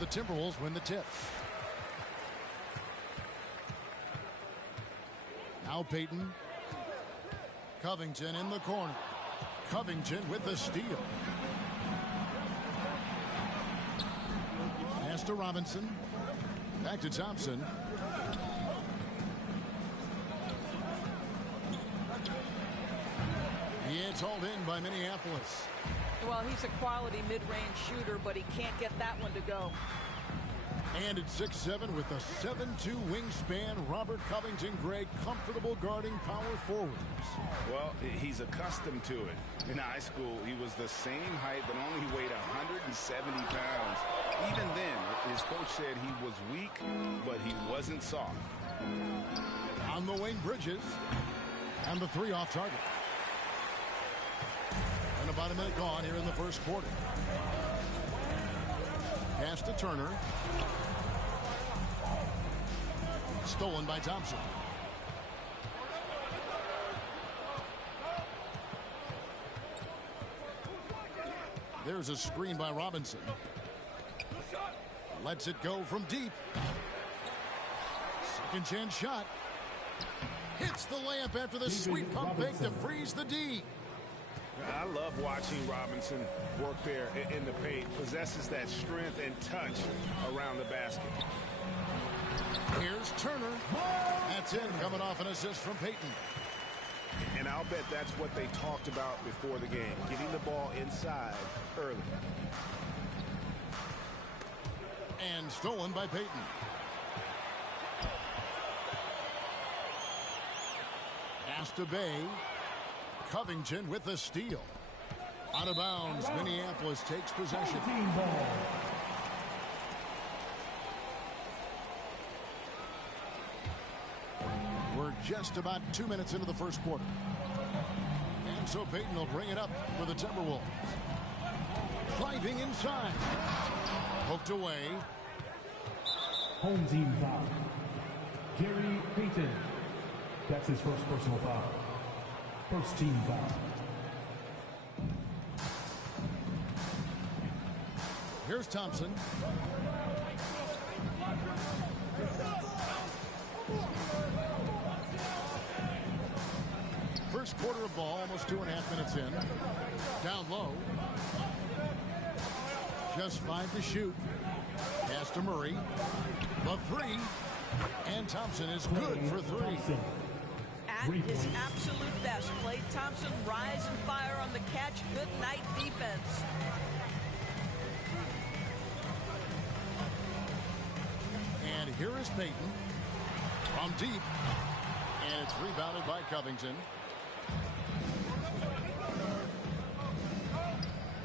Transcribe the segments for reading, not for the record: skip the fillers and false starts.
the Timberwolves win the tip. Now Payton. Covington in the corner. Covington with the steal. Pass to Robinson. Back to Thompson. It's hauled in by Minneapolis. Well, he's a quality mid-range shooter, but he can't get that one to go. And at 6'7" with a 7'2" wingspan, Robert Covington, Greg, comfortable guarding power forwards. Well, he's accustomed to it. In high school, he was the same height, but only weighed 170 pounds. Even then, his coach said he was weak, but he wasn't soft. On the wing, Bridges. And the three off target. And about a minute gone here in the first quarter. Pass to Turner. Stolen by Thompson. There's a screen by Robinson. Lets it go from deep. Second chance shot. Hits the layup after the sweet pump fake to freeze the D. I love watching Robinson work there in the paint. Possesses that strength and touch around the basket. Here's Turner. That's in, coming off an assist from Payton. And I'll bet that's what they talked about before the game, getting the ball inside early. And stolen by Payton. Pass to Bay. Covington with the steal. Out of bounds, Minneapolis takes possession. We're just about 2 minutes into the first quarter. And so Payton will bring it up for the Timberwolves. Driving inside. Poked away. Home team foul. Gary Payton. That's his first personal foul. First team foul. Here's Thompson. First quarter of ball, almost 2.5 minutes in. Down low. Just 5 to shoot. Pass to Murray. The three. And Thompson is good for 3. At his absolute best, Klay Thompson rise and fire on the catch. Good night defense. And here is Payton from deep. And it's rebounded by Covington.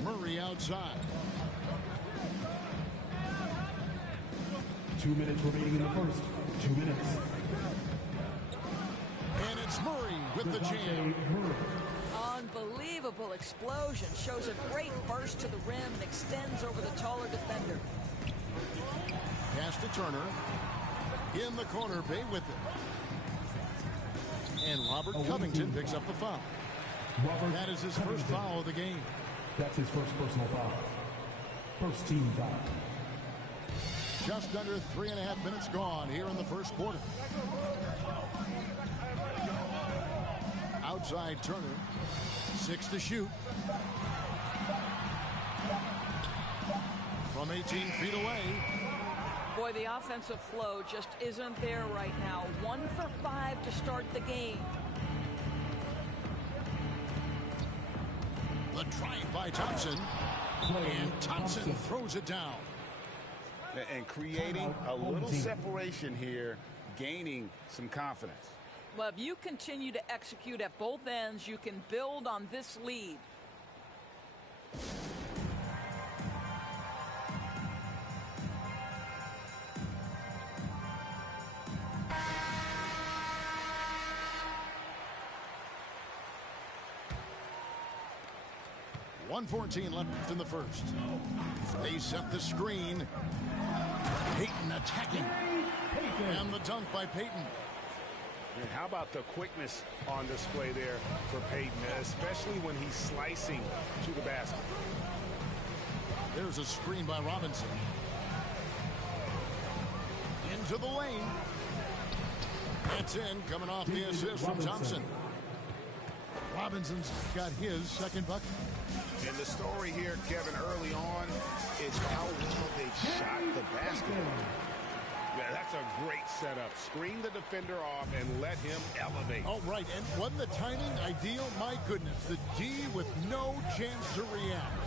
Murray outside. 2 minutes remaining in the first. 2 minutes. And it's Murray with the jam. Unbelievable explosion. Shows a great burst to the rim and extends over the taller defender. Pass to Turner. In the corner, Bay with it. And Robert Covington picks up the foul. That is his first foul of the game. That's his first personal foul. First team foul. Just under 3.5 minutes gone here in the first quarter. Outside Turner. 6 to shoot. From 18 feet away. Boy, the offensive flow just isn't there right now. 1 for 5 to start the game. The drive by Thompson. And Thompson throws it down. And creating a little separation here, gaining some confidence. Well, if you continue to execute at both ends, you can build on this lead. .114 left in the first. They set the screen. Payton attacking. And the dunk by Payton. And how about the quickness on display there for Payton, especially when he's slicing to the basket. There's a screen by Robinson. into the lane. That's in, coming off the assist from Thompson. Robinson's got his second bucket. And the story here, Kevin, early on, is how well they shot the basketball. Yeah, that's a great setup. Screen the defender off and let him elevate. Oh, right. And wasn't the timing ideal? My goodness. The D with no chance to react.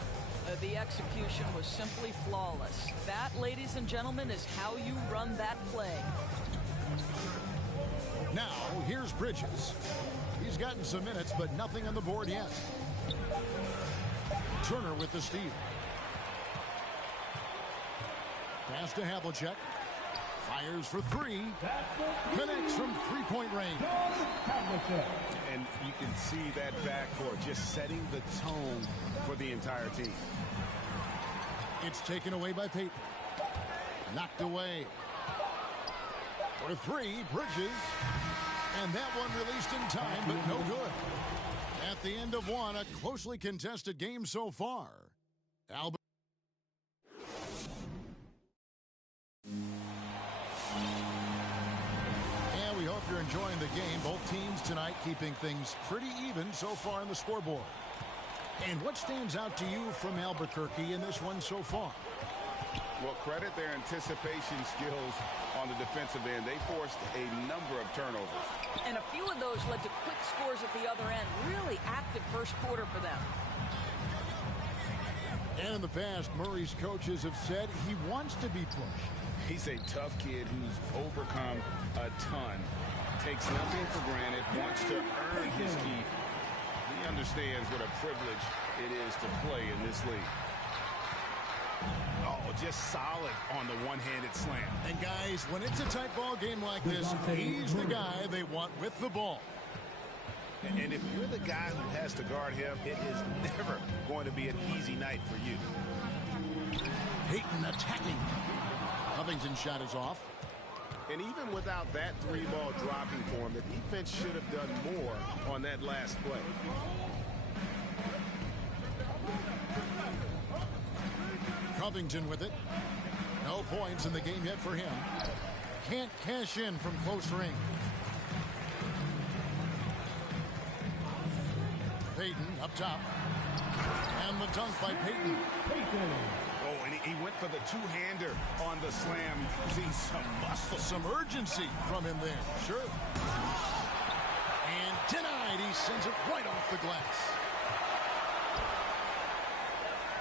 The execution was simply flawless. That, ladies and gentlemen, is how you run that play. Now, here's Bridges. He's gotten some minutes, but nothing on the board yet. Turner with the steal. Pass to Havlicek. Fires for three. Connects from three-point range. And you can see that backcourt just setting the tone for the entire team. It's taken away by Payton. Knocked away. For three, Bridges. And that one released in time, but no good. At the end of one, a closely contested game so far. And we hope you're enjoying the game. Both teams tonight keeping things pretty even so far on the scoreboard. And what stands out to you from Albuquerque in this one so far? Well, credit their anticipation skills on the defensive end. They forced a number of turnovers. And a few of those led to quick scores at the other end. Really active first quarter for them. And in the past, Murray's coaches have said he wants to be pushed. He's a tough kid who's overcome a ton. Takes nothing for granted, wants to earn his keep. He understands what a privilege it is to play in this league. Oh, just solid on the one-handed slam. And guys, when it's a tight ball game like this, he's the guy they want with the ball. And if you're the guy who has to guard him, it is never going to be an easy night for you. Payton attacking. Covington's shot is off. And even without that three-ball dropping for him, the defense should have done more on that last play. Covington with it. No points in the game yet for him. Can't cash in from close range. Payton up top. And the dunk by Payton. Oh, and he went for the two-hander on the slam. See some muscle. Some urgency from him there. Sure. And denied. He sends it right off the glass.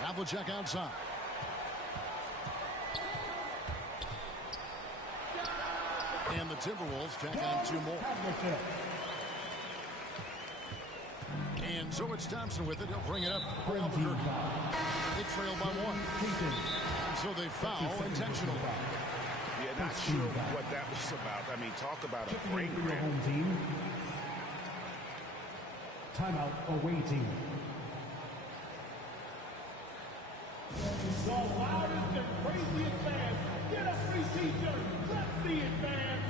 Havlicek outside. And the Timberwolves tack on two more. And so it's Thompson with it. He'll bring it up for Albuquerque. They trail by one. So they foul intentionally. Yeah, not sure what that was about. I mean, talk about a break. Home team. Timeout away team. The loudest and craziest fans. Get a free t-shirt. Let's see it, fans.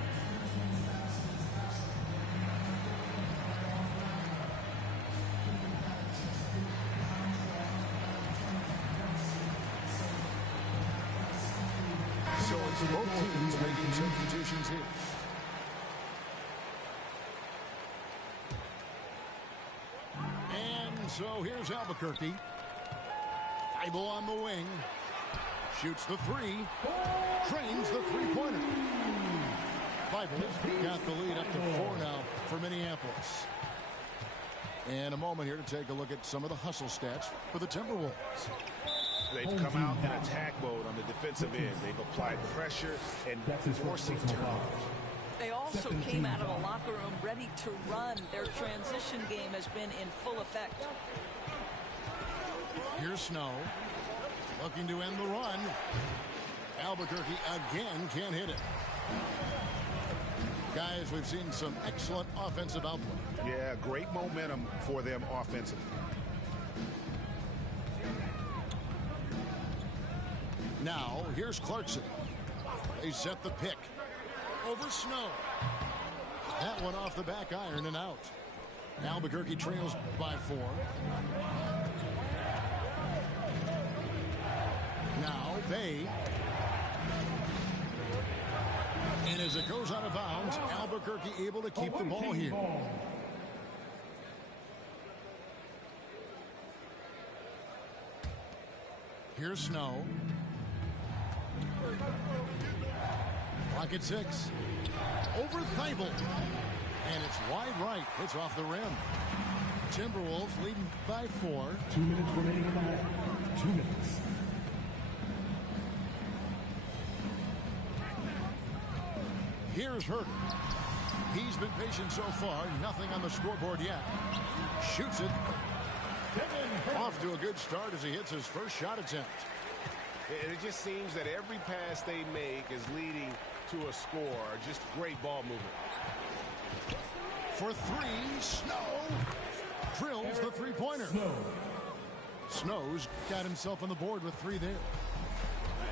So it's both teams making substitutions here. And so here's Albuquerque. Thibault on the wing. Shoots the three. Trains the three-pointer. Thibault got the lead up to 4 now for Minneapolis. And a moment here to take a look at some of the hustle stats for the Timberwolves. They've come out in attack mode on the defensive end. They've applied pressure and forcing turnovers. They also came out of the locker room ready to run. Their transition game has been in full effect. Here's Snow. Looking to end the run. Albuquerque again can't hit it. Guys, we've seen some excellent offensive output. Yeah, great momentum for them offensively. Now, here's Clarkson. They set the pick. Over Snow. That one off the back iron and out. Albuquerque trails by 4. Now, Bay. As it goes out of bounds, Albuquerque able to keep the ball here. Here's Snow. Clock at 6. Over Thibault. And it's wide right. It's off the rim. Timberwolves leading by 4. 2 minutes remaining in the half. 2 minutes. Here's Herter. He's been patient so far. Nothing on the scoreboard yet. Shoots it. Off to a good start as he hits his first shot attempt. It just seems that every pass they make is leading to a score. Just great ball movement. For 3, Snow drills the three-pointer. Snow's got himself on the board with 3 there.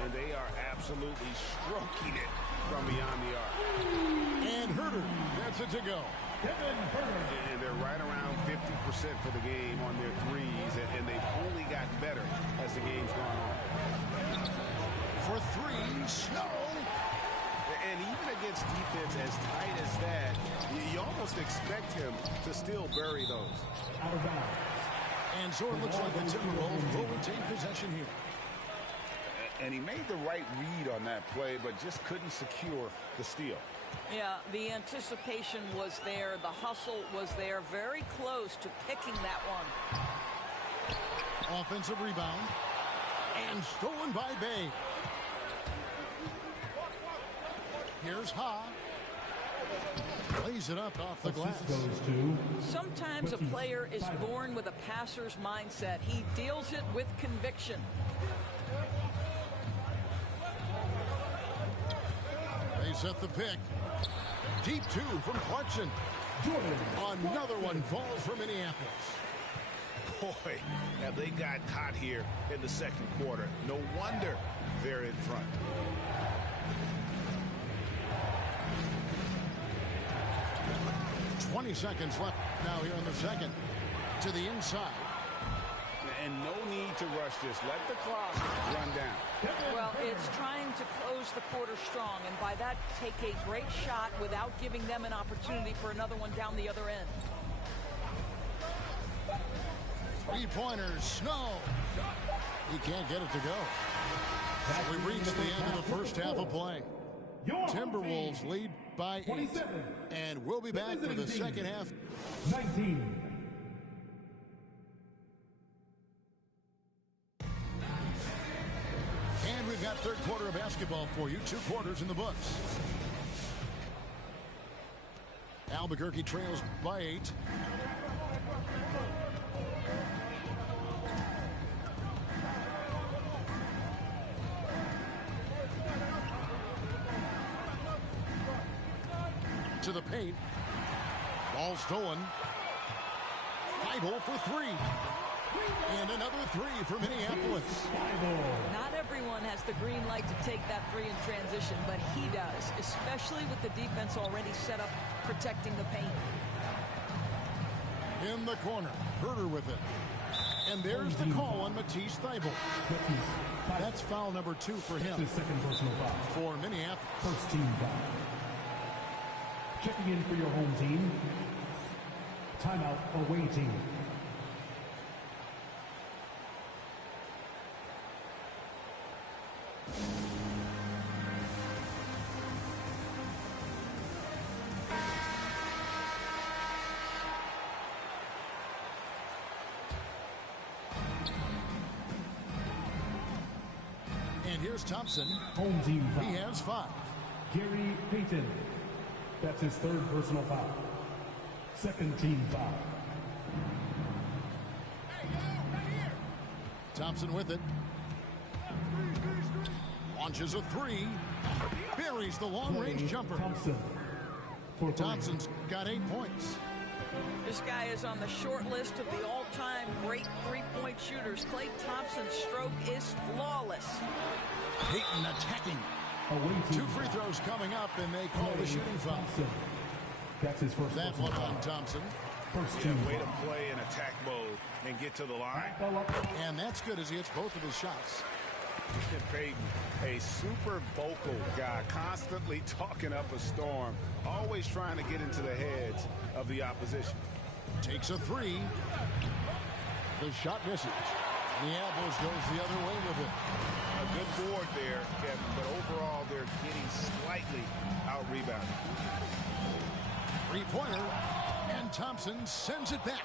And they are absolutely stroking it from beyond the arc. And Herter gets it to go. And they're right around 50% for the game on their threes, and they've only gotten better as the game's gone on. For 3, Snow. And even against defense as tight as that, you almost expect him to still bury those. And so it looks like the Timberwolves will retain possession here. And he made the right read on that play, but just couldn't secure the steal. Yeah, the anticipation was there. The hustle was there. Very close to picking that one. Offensive rebound. And stolen by Bay. Here's Ha. Plays it up off the glass. Sometimes a player is born with a passer's mindset. He deals it with conviction. They set the pick. Deep 2 from Clarkson. Another one falls for Minneapolis. Boy, have they got hot here in the second quarter. No wonder they're in front. "20 seconds left now here in the second. To the inside. And no need to rush this. Let the clock run down. Well, it's trying to close the quarter strong, and by that, take a great shot without giving them an opportunity for another one down the other end. 3-pointers, Snow. He can't get it to go. We reached the end of the first half of play. Timberwolves lead by 8. And we'll be back for the second half. 19. And we've got third quarter of basketball for you. 2 quarters in the books. Albuquerque trails by 8. To the paint. Ball stolen. Thibault for 3. And another 3 for Minneapolis. Not everyone has the green light to take that 3 in transition, but he does, especially with the defense already set up protecting the paint. In the corner, Herter with it. And there's the call on Matisse Thibault. That's foul number 2 for him. His second personal foul. For Minneapolis. First team foul. Checking in for your home team. Timeout away team. And here's Thompson. Home team foul. He has 5. Gary Payton. That's his third personal foul. Second team foul. Thompson with it. Launches a 3. Buries the long-range jumper. Thompson. Thompson's got 8 points. This guy is on the short list of the all-time great three-point shooters. Klay Thompson's stroke is flawless. Payton attacking. 2 free throws coming up, and they call the shooting foul. That's his first. That one on Thompson. First team Way to play in attack mode and get to the line. And that's good as he hits both of his shots. Peyton, a super vocal guy, constantly talking up a storm, always trying to get into the heads of the opposition. Takes a three. The shot misses. Minneapolis goes the other way with it. A good board there, Kevin, but overall they're getting slightly out-rebounded. Three-pointer, and Thompson sends it back.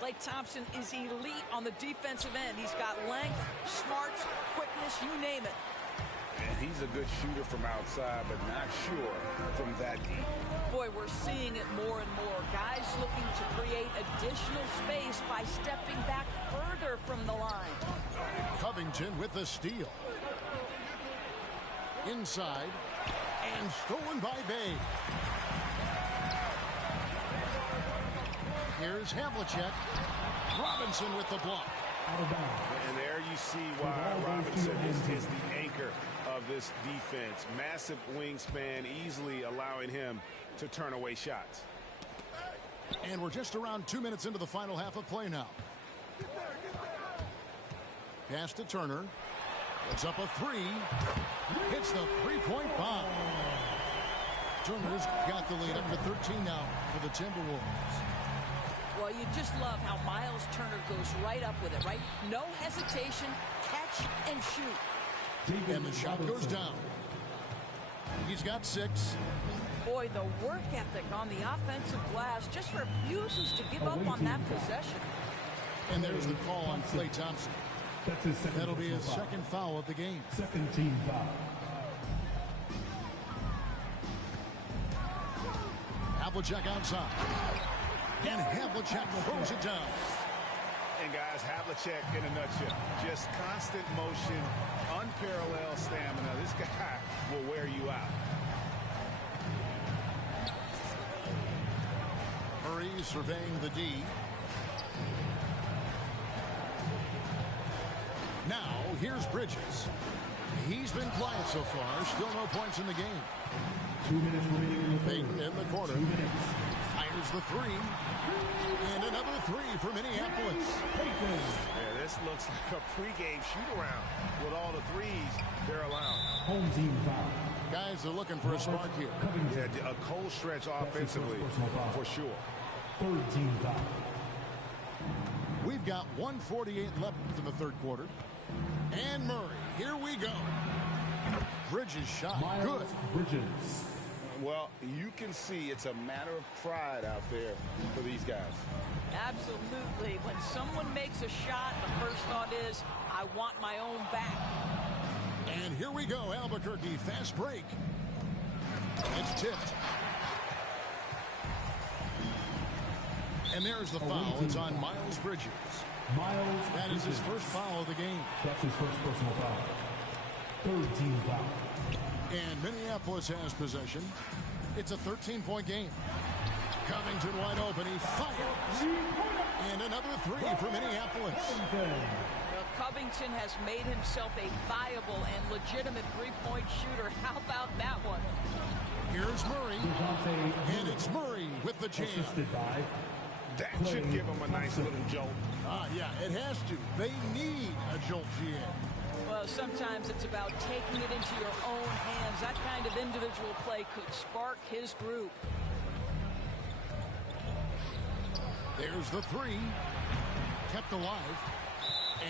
Klay Thompson is elite on the defensive end. He's got length, smarts, quickness, you name it. And he's a good shooter from outside, but not sure from that deep. Boy, we're seeing it more and more. Guys looking to create additional space by stepping back further from the line. Covington with the steal. Inside, and stolen by Bay. Here's Havlicek. Robinson with the block. And there you see why Robinson is the anchor of this defense. Massive wingspan, easily allowing him to turn away shots. And we're just around 2 minutes into the final half of play now. Pass to Turner. It's up a three. Hits the three-point bomb. Turner's got the lead up to 13 now for the Timberwolves. Well, you just love how Miles Turner goes right up with it, right? No hesitation, catch and shoot. And the shot goes down. He's got 6. Boy, the work ethic on the offensive glass just refuses to give up on that possession. And there's the call on Klay Thompson. That's his second. That'll be his second foul of the game. Second team foul. Havlicek outside. And Havlicek throws it down. And guys, Havlicek in a nutshell. Just constant motion, unparalleled stamina. This guy will wear you out. Murray surveying the D. Now, here's Bridges. He's been quiet so far. Still no points in the game. 2 minutes remaining in the third. Payton in the corner. 2 minutes. Fires the three. And another three for Minneapolis. Yeah, this looks like a pregame shoot-around with all the threes they're allowing. Home team foul. Guys are looking for a spark here. Yeah, a cold stretch offensively for sure. Third team foul. We've got 1:48 left in the third quarter. And Murray, here we go. Bridges shot, good. Bridges. Well, you can see it's a matter of pride out there for these guys. Absolutely. When someone makes a shot, the first thought is, I want my own back. And here we go, Albuquerque, fast break. It's tipped. And there's the foul. It's on Miles Bridges. Miles. That is his first foul of the game. That's his first personal foul. Third team foul. And Minneapolis has possession. It's a 13-point game. Covington wide open. He fires. And another three for Minneapolis. Well, Covington has made himself a viable and legitimate three-point shooter. How about that one? Here's Murray. And it's Murray with the jam. Assisted by That should give them a nice little jolt. Yeah, it has to. They need a jolt, GA. Well, sometimes it's about taking it into your own hands. That kind of individual play could spark his group. There's the three. Kept alive.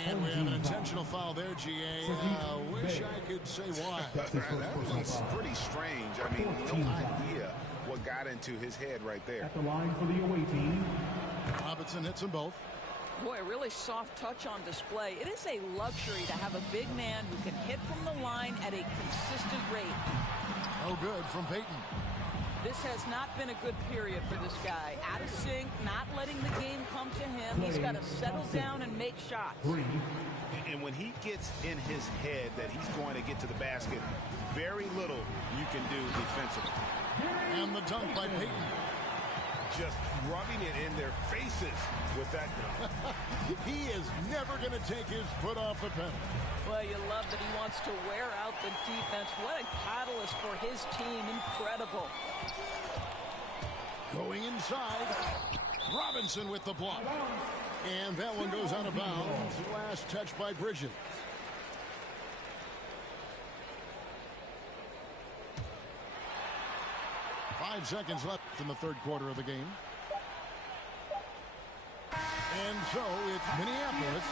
And we have an intentional foul there, GA. Wish I could say why. That was pretty strange. I mean, no idea what got into his head right there. at the line for the away team. Robinson hits them both. Boy, really soft touch on display. It is a luxury to have a big man who can hit from the line at a consistent rate. Oh, good from Payton. This has not been a good period for this guy. Out of sync, not letting the game come to him. He's got to settle down and make shots. And when he gets in his head that he's going to get to the basket, very little you can do defensively. And the dunk by Payton. Just rubbing it in their faces with that dunk. He is never going to take his foot off the pedal. Well, you love that he wants to wear out the defense. What a catalyst for his team. Incredible. Going inside. Robinson with the block. And that one goes out of bounds. Last touch by Bridges. 5 seconds left in the third quarter of the game. And so it's Minneapolis.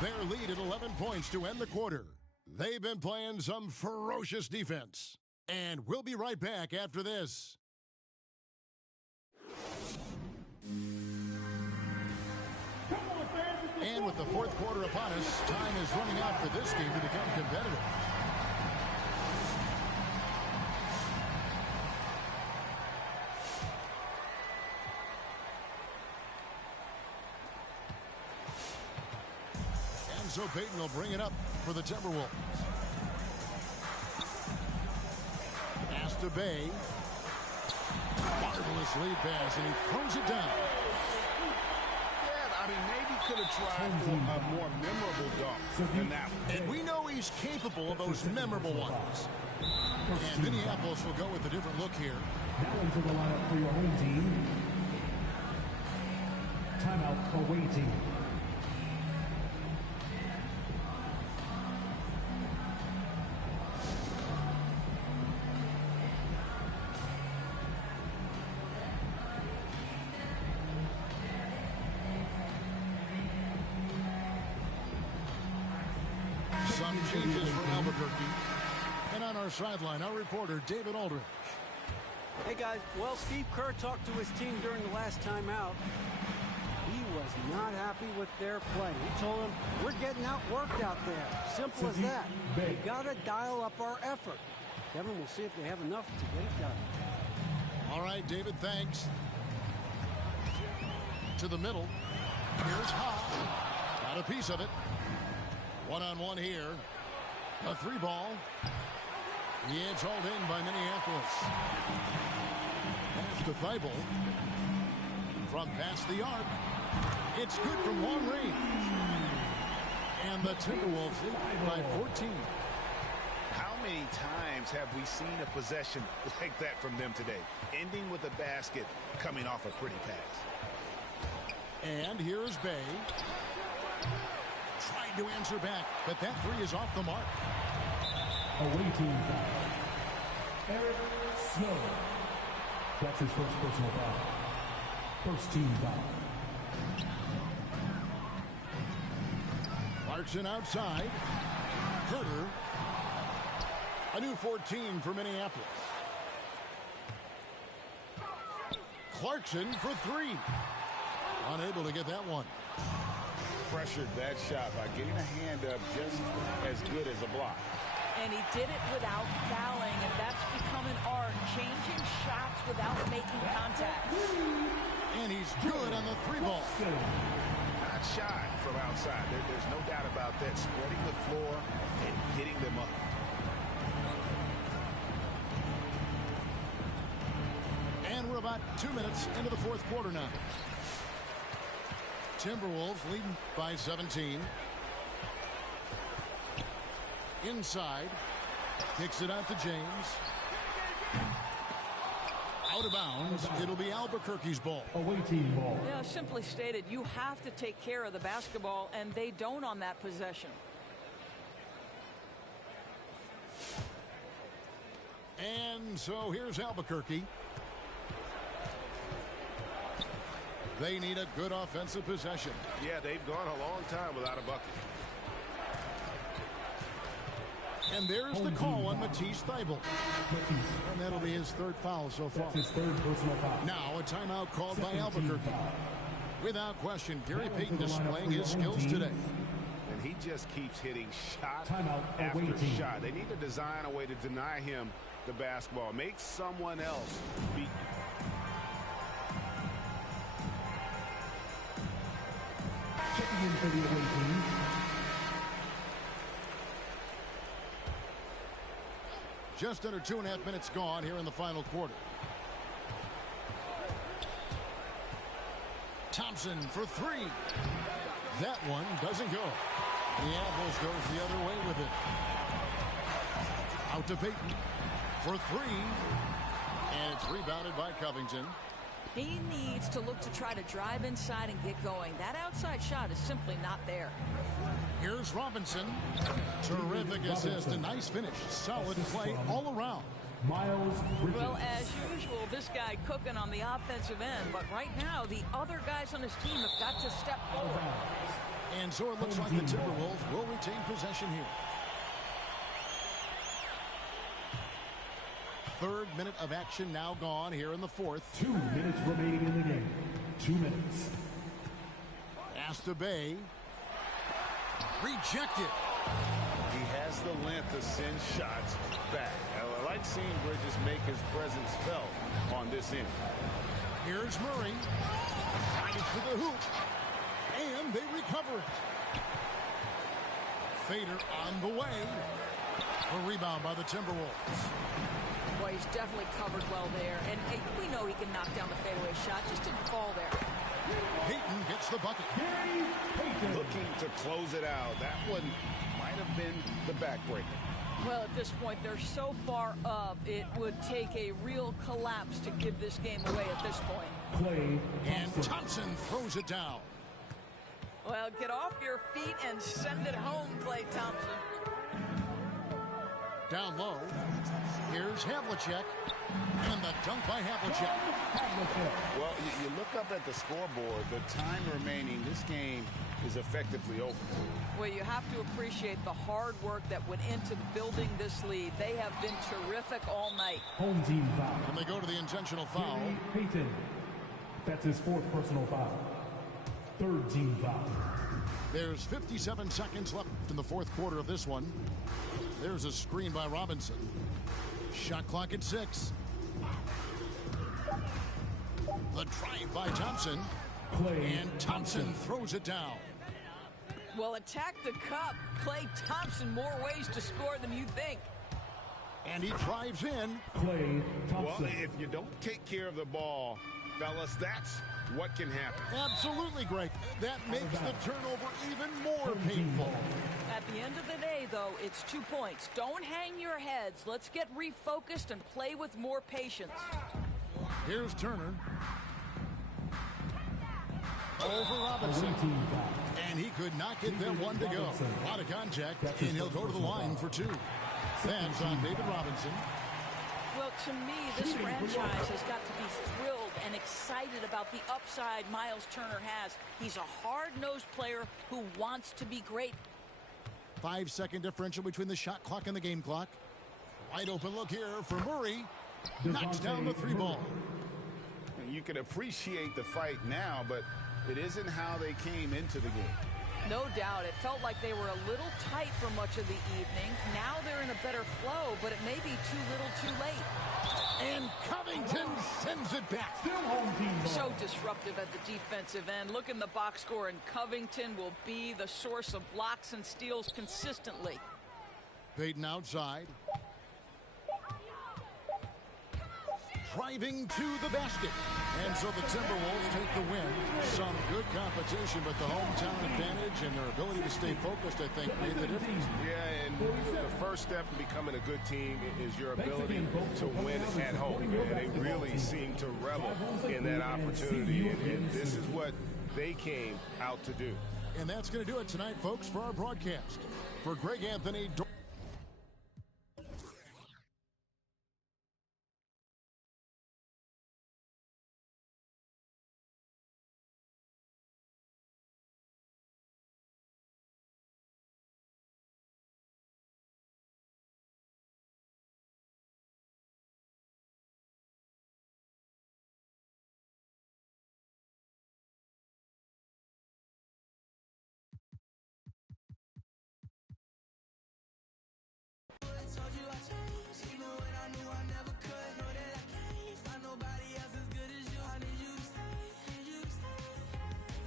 Their lead at 11 points to end the quarter. They've been playing some ferocious defense. And we'll be right back after this. And with the fourth quarter upon us, time is running out for this game to become competitive. And so Payton will bring it up for the Timberwolves. Pass to Bay. Marvelous lead pass, and he throws it down. I mean, maybe could have tried for a more memorable dunk than that one. And we know he's capable of those memorable ones. And Minneapolis will go with a different look here. Now into the lineup for your home team. Timeout away team. Some changes for Albuquerque. And on our sideline, our reporter, David Aldridge. Hey, guys. Well, Steve Kerr talked to his team during the last timeout. He was not happy with their play. He told them, we're getting outworked out there. Simple as that. We got to dial up our effort. Kevin, we'll see if they have enough to get it done. All right, David, thanks. To the middle. Here's Ha. Got a piece of it. One-on-one here. A 3-ball. Yeah, it's hauled in by Minneapolis. Pass to Thibault. From past the arc. It's good from long range. And the Timberwolves lead by 14. How many times have we seen a possession like that from them today? Ending with a basket, coming off a pretty pass. And here's Bay. Tried to answer back, but that three is off the mark. Away team foul. Eric Snow. That's his first personal foul. First team foul. Clarkson outside. Herter. A new 14 for Minneapolis. Clarkson for 3. Unable to get that one. Pressured that shot by getting a hand up just as good as a block. And he did it without fouling, and that's become an art, changing shots without making contact. And he's good on the 3-ball. Not shy from outside. There's no doubt about that. Spreading the floor and hitting them up. And we're about 2 minutes into the fourth quarter now. Timberwolves leading by 17. Inside. Kicks it out to James. Out of bounds. It'll be Albuquerque's ball. Away team ball. Yeah, simply stated, you have to take care of the basketball, and they don't on that possession. And so here's Albuquerque. They need a good offensive possession. Yeah, they've gone a long time without a bucket. And there's the call on Matisse Thybulle. And that'll be his third foul so far. That's his third personal foul. Now a timeout called by Albuquerque. Without question, Gary Payton displaying his skills today. And he just keeps hitting shot Timeout after away team. shot. They need to design a way to deny him the basketball. Make someone else beat. Checking in for the away team. Just under 2.5 minutes gone here in the final quarter. Thompson for 3. That one doesn't go. Minneapolis goes the other way with it. Out to Payton for 3. And it's rebounded by Covington. He needs to look to try to drive inside and get going. That outside shot is simply not there. Here's Robinson. Terrific assist. A nice finish. Solid play all around. Miles Bridges. Well, as usual, this guy cooking on the offensive end, but right now the other guys on his team have got to step forward. And so it looks like the Timberwolves will retain possession here. Third minute of action now gone here in the fourth. 2 minutes remaining in the game. 2 minutes. Pass to Bay. Rejected. He has the length to send shots back. I like seeing Bridges make his presence felt on this end. Here's Murray. Drives to the hoop. And they recover it. Fader on the way. A rebound by the Timberwolves. Boy, he's definitely covered well there. And hey, we know he can knock down the fadeaway shot. Just didn't fall there. Payton gets the bucket. Looking to close it out. That one might have been the backbreaker. Well, at this point, they're so far up, it would take a real collapse to give this game away at this point. Klay And Thompson throws it down. Well, get off your feet and send it home, Klay Thompson. Down low. Here's Havlicek. And the dunk by Havlicek. Well, you look up at the scoreboard. The time remaining, this game is effectively over. Well, you have to appreciate the hard work that went into building this lead. They have been terrific all night. Home team foul. And they go to the intentional foul. Payton. That's his 4th personal foul. 3rd team foul. There's 57 seconds left in the fourth quarter of this one. There's a screen by Robinson. Shot clock at 6. The drive by Thompson. And Thompson throws it down. Well, attack the cup. Klay Thompson, more ways to score than you think. And he drives in. Klay Well, Thompson. if you don't take care of the ball, fellas, that's what can happen. Absolutely, Greg. That makes the turnover even more painful. At the end of the day, though, it's 2 points. Don't hang your heads. Let's get refocused and play with more patience. Here's Turner. Over Robinson. Home team foul. And he could not get them one to go. A lot of contact, and he'll go to the line for 2. That's on David Robinson. Well, to me, this franchise has got to be thrilled and excited about the upside Miles Turner has. He's a hard-nosed player who wants to be great. 5-second differential between the shot clock and the game clock. Wide open look here for Murray. Knocks down the 3 ball. You can appreciate the fight now, but it isn't how they came into the game. No doubt. It felt like they were a little tight for much of the evening. Now they're in a better flow, but it may be too little too late. And Covington sends it back. Still home team ball. So disruptive at the defensive end. Look in the box score, and Covington will be the source of blocks and steals consistently. Payton outside. Driving to the basket. And so the Timberwolves take the win. Some good competition, but the hometown advantage and their ability to stay focused, I think, made the difference. Yeah, and the first step in becoming a good team is your ability to win at home. And they really seem to revel in that opportunity. And this is what they came out to do. And that's going to do it tonight, folks, for our broadcast. For Greg Anthony...